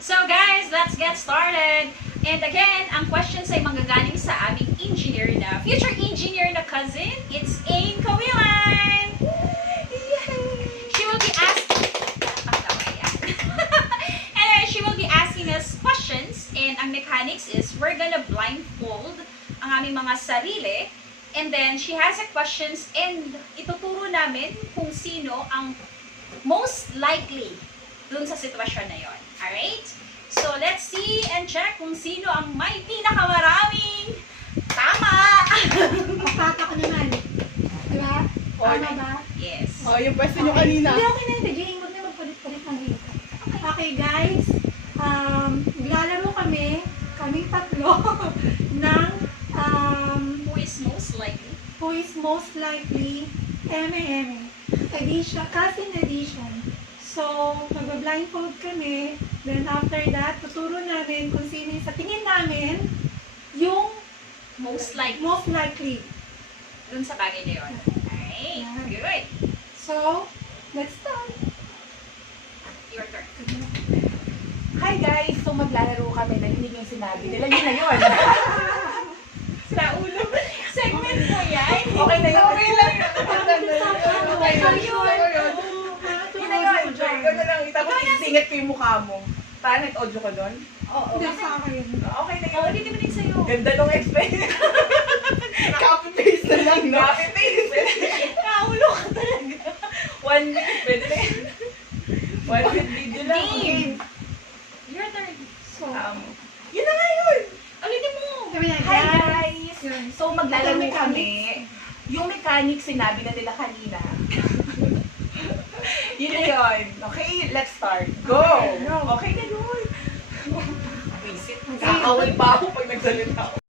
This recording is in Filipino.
So guys, let's get started. And again, ang questions ay manggagaling sa aming engineer na, future engineer na cousin. It's Ain Kawilan! She will be asking, anyway, she will be asking us questions. And ang mechanics is, we're gonna blindfold ang aming mga sarili. And then, she has a questions and ituturo namin kung sino ang most likely dun sa sitwasyon na yon. Alright? So, let's see and check kung sino ang may pinakamaraming tama! Pagpata ko naman. Diba? Tama ba? Yes. Oh, yung pwesto nyo kanina. Hindi, okay na ito. Jane, huwag na magpalit-palit ng hito. Okay, guys. Maglalaro kaming tatlo, ng Who is most likely? who is most likely eme edition, cousin edition. So, magba-blindfold kami. Then after that, tuturo namin kung sino yung sa tingin namin yung Most likely. most likely. Dun sa bagay na yun. Alright. Yeah. Good. So, let's start. Your turn. Hi guys! So maglalaro kami na hindi yung sinabi nila. Yun na yun. Sa ulo. Segment mo yan. Okay na yun. Okay lang. Okay na yun. Yun na yun. Ikaw na lang. Tapos isingit ko yung mukha mo. Paano nag-audio ko doon? Oo. Hindi sa akin. Okay na Oh, yun. hindi naman din sa'yo. Ganda nung experience. Copy-paste na lang, no? Copy-paste. Kaulo ka talaga. 1 minute. Pwede na yun. 1 minute video lang. Game. Your turn. So, Yun na nga yun. Ulitin mo. kami na, Hi guys! Yun. So maglalaro Ito, kami. Yung mechanics sinabi na nila kanina. Yun na yun. Okay, let's start. Go! Okay na yun. Visit. Kakawal pa ako pag nagsalita ako.